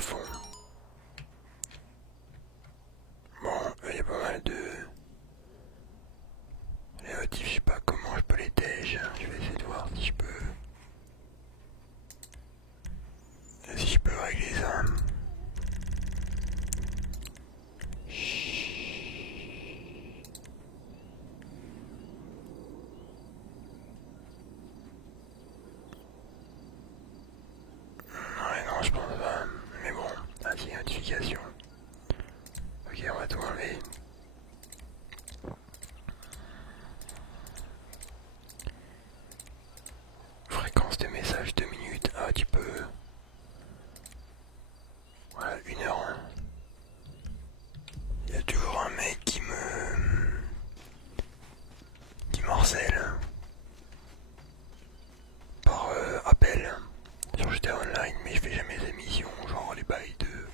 à fond. Bon, il y a pas mal de... Les motifs, je sais pas comment je peux les tège. Je vais essayer de voir si je peux... Si je peux régler ça. Ouais, non, je pense pas. Mais bon, vas-y, notification. Ok, on va tout enlever. Fréquence de messages 2 minutes. Ah, tu peux. Voilà, 1 heure. Il y a toujours un mec qui me harcèle par appel sur GTA Online, mais je fais jamais les émissions, genre les bails de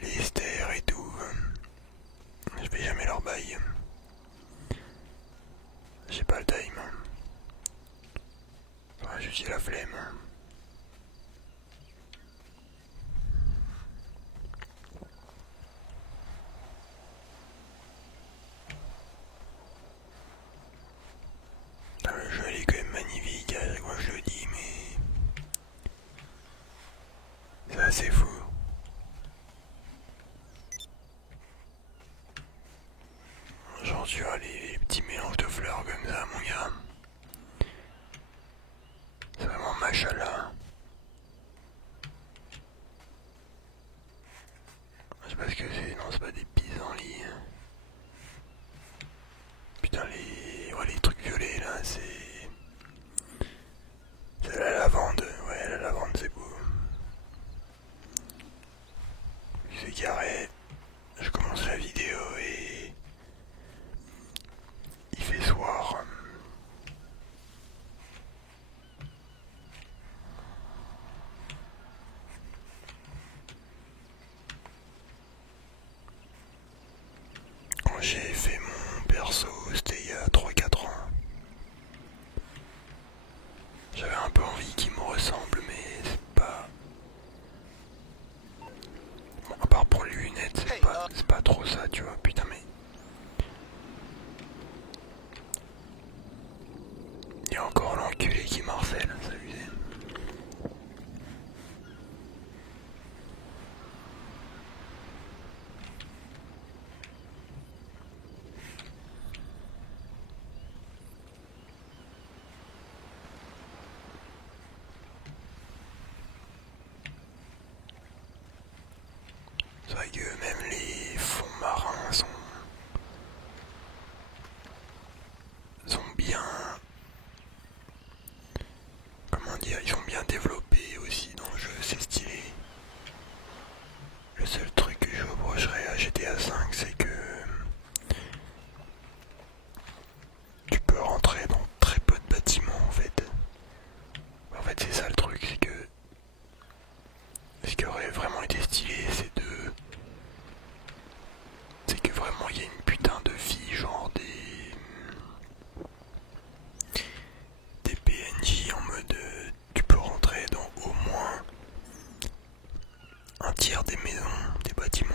les stères et tout. Je fais jamais leur bail. J'ai pas le time. Enfin, j'ai la flemme. Le jeu il est quand même magnifique, à chaque fois que je le dis, mais c'est assez fou. Genre tu vois les petits mélanges de fleurs comme ça, mon gars. C'est vraiment machallah. Je sais pas ce que c'est, non c'est pas des pissenlits. Putain les trucs violets là, c'est la lavande, ouais la lavande c'est beau. C'est carré, je commence la vidéo et il fait soir. Quand j'ai fait mon perso, c'était il y a 3-4 ans. J'avais un peu envie qu'il me ressemble, mais c'est pas... Bon, à part pour les lunettes, c'est pas trop ça, tu vois, putain mais... Il y a encore l'enculé qui m'harcèle, ça lui est. C'est vrai que même les fonds marins sont bien... Comment dire, ils sont bien développés aussi dans le jeu, c'est stylé. Le seul truc que je reprocherais à GTA V, c'est que tu peux rentrer dans très peu de bâtiments en fait. En fait c'est ça le truc, c'est que ce qui aurait vraiment été stylé, c'est que vraiment il y a une putain de vie, genre des PNJ en mode tu peux rentrer dans au moins un tiers des maisons, des bâtiments,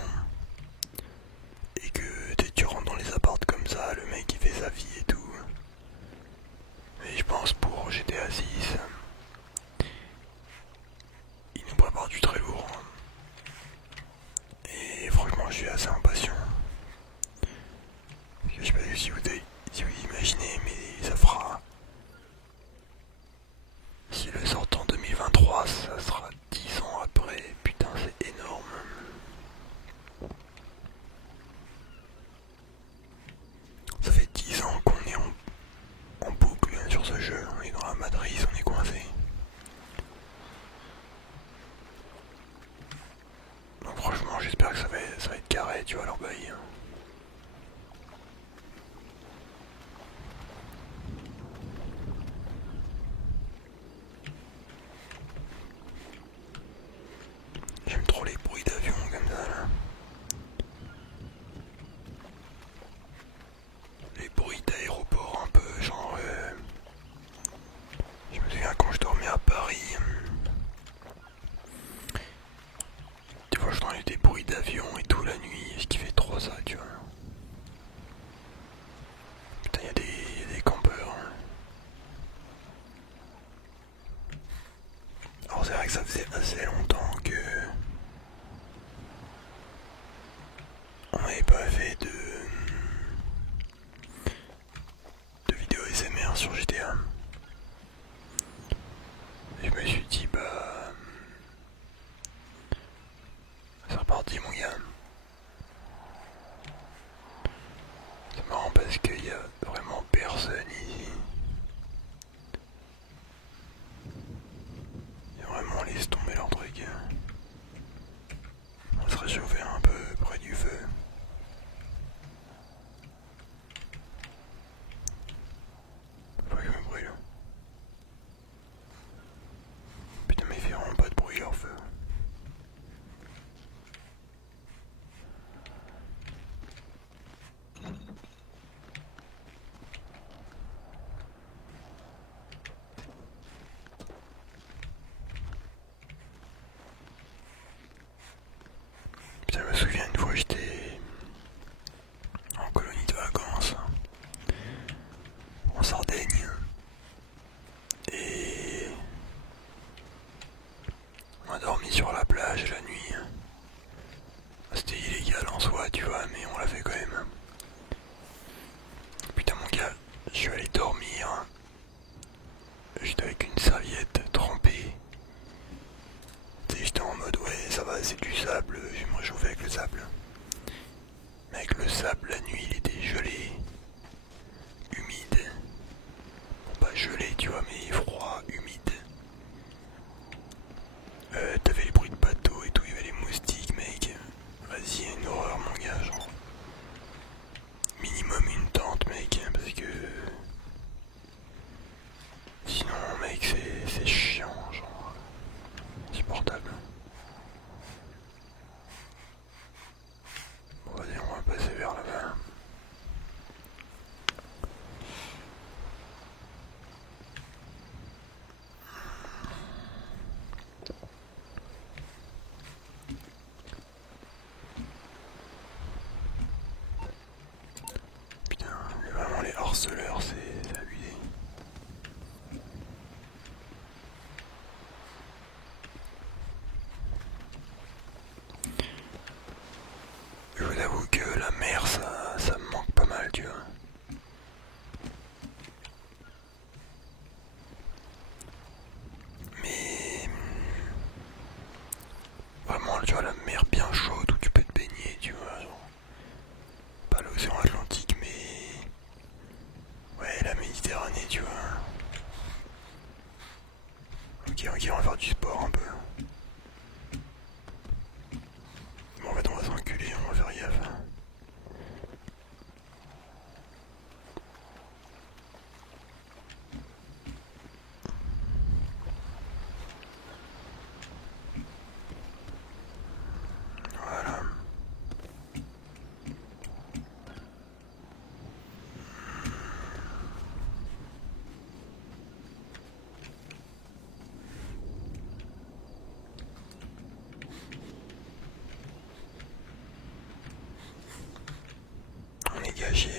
et que tu rentres dans les apparts comme ça, le mec il fait sa vie et tout. Mais je pense pour GTA 6, il nous prépare du très lourd. Et franchement je suis assez impatient. Je sais pas si vous imaginez, mais ça fera... Si le sort en 2023, ça sera 10 ans après. Putain, c'est énorme. Ça fait 10 ans qu'on est en boucle sur ce jeu. On est dans la matrice, on est coincé. Donc franchement, j'espère que ça va être carré, tu vois, leur bail. J'aime trop les bruits d'avion comme ça là. Les bruits d'aéroport un peu genre... Je me souviens quand je dormais c'est vrai que ça faisait assez longtemps que on n'avait pas fait de vidéos ASMR sur GTA. Et je me suis dit bah c'est reparti mon gars. C'est marrant parce qu'il y a vraiment personne ici. Ils ont vraiment laissé tomber leur truc. On se réchauffer un peu près du feu. Faut que je me brûle. Putain mais ils fait vraiment pas de bruit leur feu. Putain, je me souviens une fois j'étais en colonie de vacances en Sardaigne et on a dormi sur la plage la nuit. C'était illégal en soi tu vois mais on l'a fait quand même. Putain mon gars, je suis allé dormir. J'étais avec une serviette trempée. Tu sais, j'étais en mode ouais ça va c'est du sable, je vais me réchauffer avec le sable. Mais avec le sable la nuit il était gelé, humide. Bon pas gelé tu vois mais froid, humide. T'avais les bruits de bateau et tout, il y avait les moustiques mec. Vas-y une horreur mon gars genre. Minimum une tente mec parce que sinon mec c'est chiant genre. Insupportable. Bon vas-y on va passer vers là-bas. Putain, vraiment les harceleurs c'est abusé. Je vous avoue que la mer ça me manque pas mal tu vois. Mais vraiment tu vois la mer bien chaude où tu peux te baigner tu vois genre. Pas l'océan Atlantique mais ouais la Méditerranée tu vois. Ok on va faire du sport un peu. Bon en fait on va s'enculer, on va faire gaffe. Voilà. On est gâché.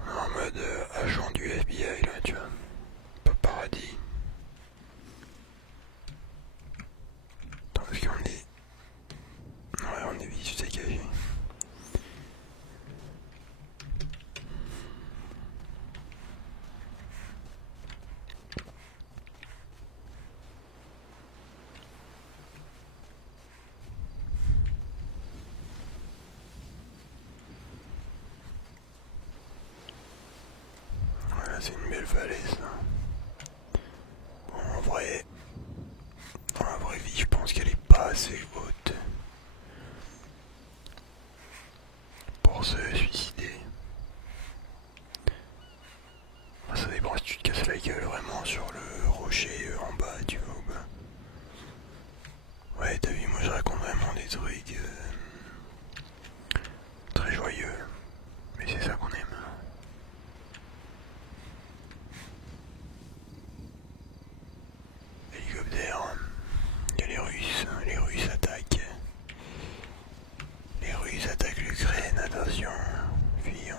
On est en mode agent du FBI là tu vois. Pas paradis. Attends parce qu'on est... Ouais on est vite dégagé. Voilà c'est une belle falaise là. Bon en vrai... Dans la vraie vie je pense qu'elle est pas assez haute pour se suicider. Enfin, ça dépend si tu te casses la gueule vraiment sur le rocher en bas tu vois ou pas. Ouais t'as vu moi je raconte vraiment des trucs très joyeux. Mais c'est ça qu'on aime. Hélicoptère. Il y a les Russes attaquent. Les Russes attaquent l'Ukraine, attention, fuyons.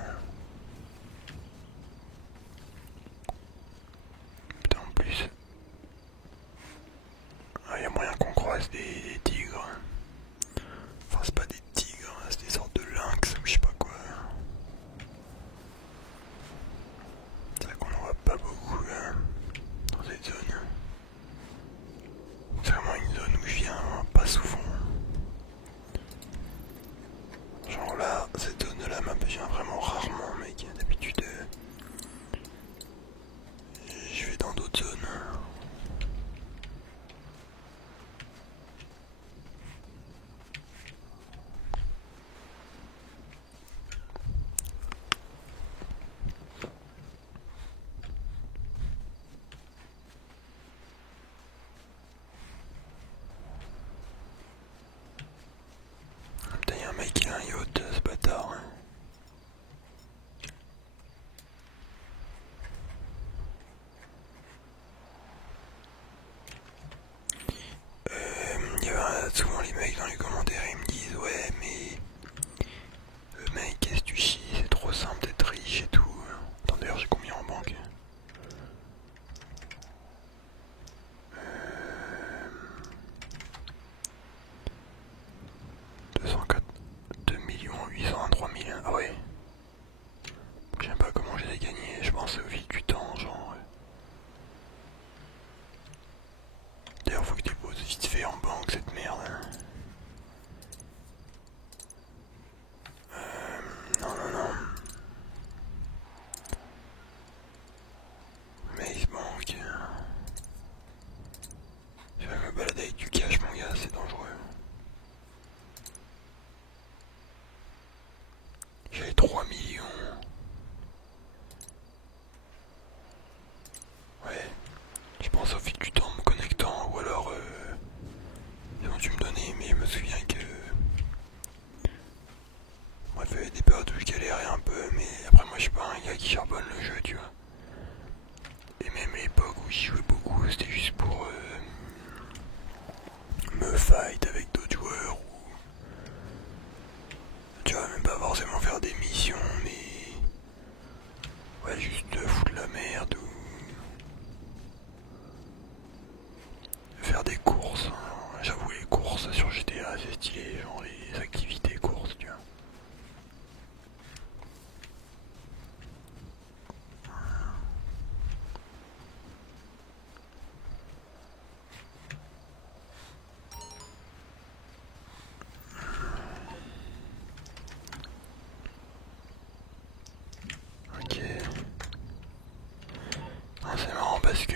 Non, c'est marrant parce que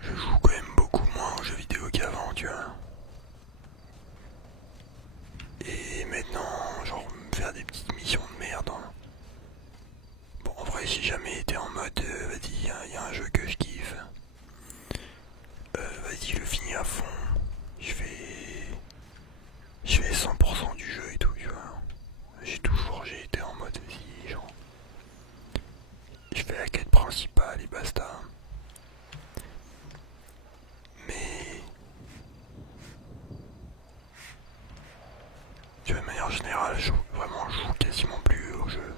je joue quand même beaucoup moins aux jeux vidéo qu'avant, tu vois. Et maintenant, genre, me faire des petites missions de merde, hein. Bon, en vrai, si jamais t'es en mode, vas-y, y a un jeu que je kiffe, vas-y, je le finis à fond. Je fais, je fais 100% du jeu et tout, tu vois. J'ai été en mode, vas-y, genre, je fais la quête principale et basta. Mais, tu vois, de manière générale, je joue quasiment plus au jeu.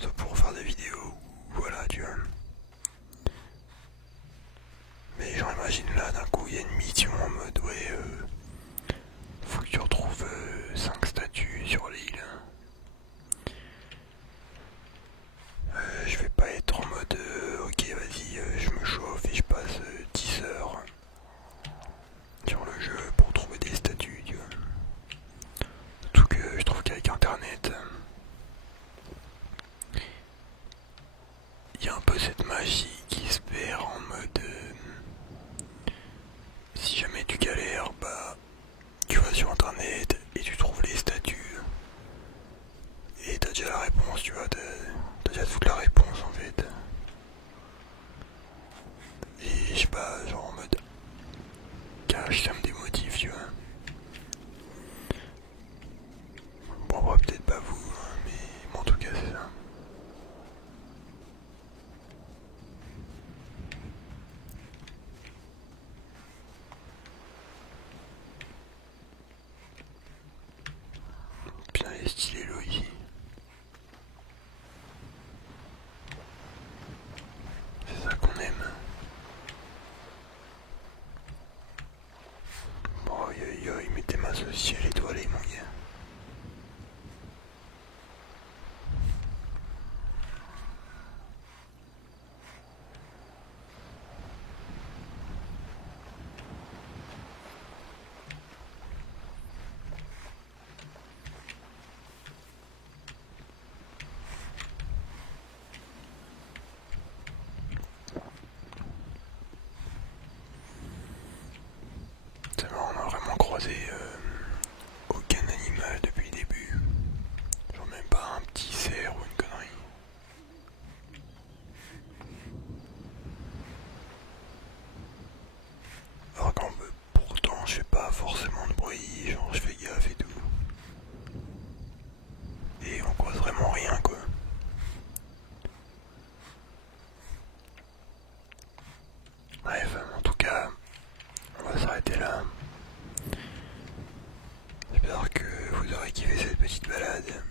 Sauf pour faire des vidéos, voilà, tu vois. Mais genre, imagine là, d'un coup, il y a une mission en mode, ouais, faut que tu retrouves 5 statues sur l'île. Je vais pas être en mode, ok, vas-y, je me chauffe et je passe 10 heures sur le jeu pour trouver des statues, tu vois. Surtout que je trouve qu'avec internet, il y a un peu cette magie qui se perd en mode, si jamais tu galères, bah, tu vas sur internet et tu trouves les statues. Et t'as déjà la réponse, tu vois, t'as déjà toute la réponse en fait. Et je sais pas, genre en mode cache, ça me démotive, tu vois. Bon, bah, peut-être pas vous, hein, mais en tout cas, c'est ça. Putain, elle est stylée l'eau ici. C'est ça qu'on aime. Bon, aïe, mettez ma saucisse, elle est étoilée, mon gars. C'est marrant, on a vraiment croisé aucun animal depuis le début. Genre même pas un petit cerf ou une connerie. Alors qu'en pourtant je fais pas forcément de bruit, genre je fais gaffe et tout. Et on croise vraiment rien quoi. Bref, en tout cas, on va s'arrêter là. J'espère que vous aurez kiffé cette petite balade.